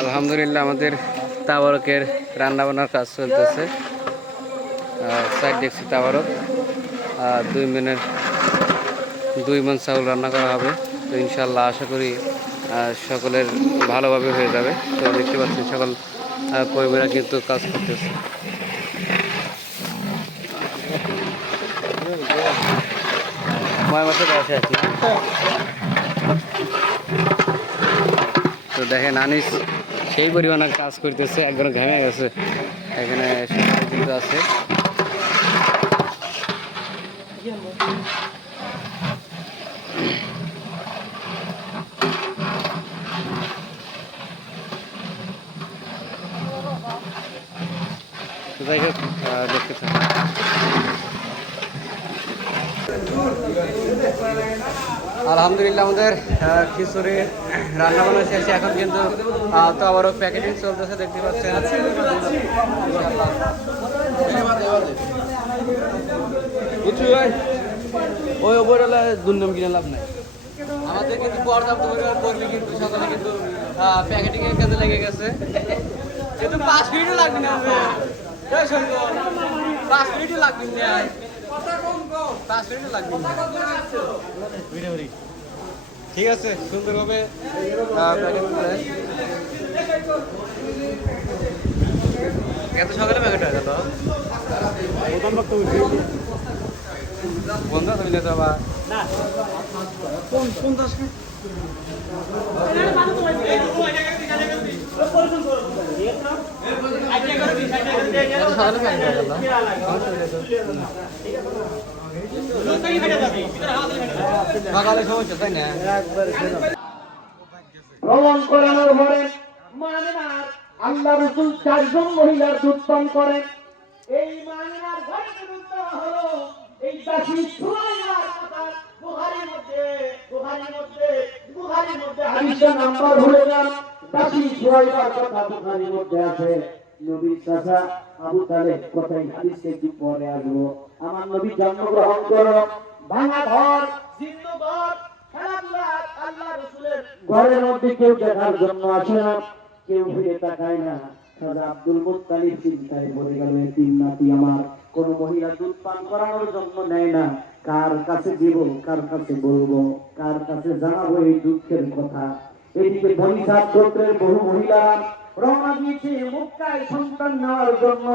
আলহামদুলিল্লাহ, আমাদের তাবারকের রান্না বান্নার কাজ চলতেছে। সাইড দেখছি তাবারক, আর দুই মিনিট দুই মন চাউল রান্না করা হবে। তো ইনশাল্লাহ আশা করি সকলের ভালোভাবে হয়ে যাবে। তো দেখতে পাচ্ছেন সকল কর্মীরা কিন্তু কাজ করতেছে। মাসে বসে আছি তো দেখেন আনিস সেই পরিমাণে কাজ করতেছে একবার ঘেমে গেছে। এখানে সবাই কিন্তু আছে। তো যাই হোক আহ, দেখতে থাকুন। আলহামদুলিল্লাহ আমাদের খিচুড়ি রান্না বান্না শেষে এখন কিন্তু তো আবারও প্যাকেটিং চলতেছে দেখতে পাচ্ছেন। ওই ওপরে দুর্নাম কিনে লাভ নাই। আমাদের কিন্তু পর্যাপ্ত পরিমাণ কর্মী কিন্তু সকালে কিন্তু প্যাকেটিং এর কাজে লেগে গেছে। কিন্তু পাঁচ মিনিটও লাগবে না পাঁচ মিনিটও লাগবে না পাঁচ মিনিটও লাগবে না ঠিক আছে সুন্দরভাবে প্যাকেট করে এত সকালে প্যাকেট হয়ে গেল বন্ধ তুমি নিতে আবার এত সকালে প্যাকেট হয়ে গেল। ভ্রমণ করানোর পরে মামিনার আল্লাহ রসুল চারজন মহিলার দুধপান করেন এই মামিনার ঘরে দুধ হলো। এই দাসী সুরাইয়ার কথা বুহারির মধ্যে বুহারির মধ্যে বুহারির মধ্যে হাদিসের নাম্বার ভুলে যান। দাসী সুরাইয়ার কথা বুহারির মধ্যে আছে। চাচা আবু তালেব পরে আসব। আমার নবী জন্মগ্রহণ করো। ভাঙা ঘর তিন নাতি আমার, কোন মহিলা দুধ পান করানোর নেয় না। কার কাছে দিব, কার কাছে বলব, কার কাছে জানাব এই দুঃখের কথা? এদিকে বহু মহিলা রওনা দিয়েছে মুক্তায় সন্তান নেওয়ার জন্য।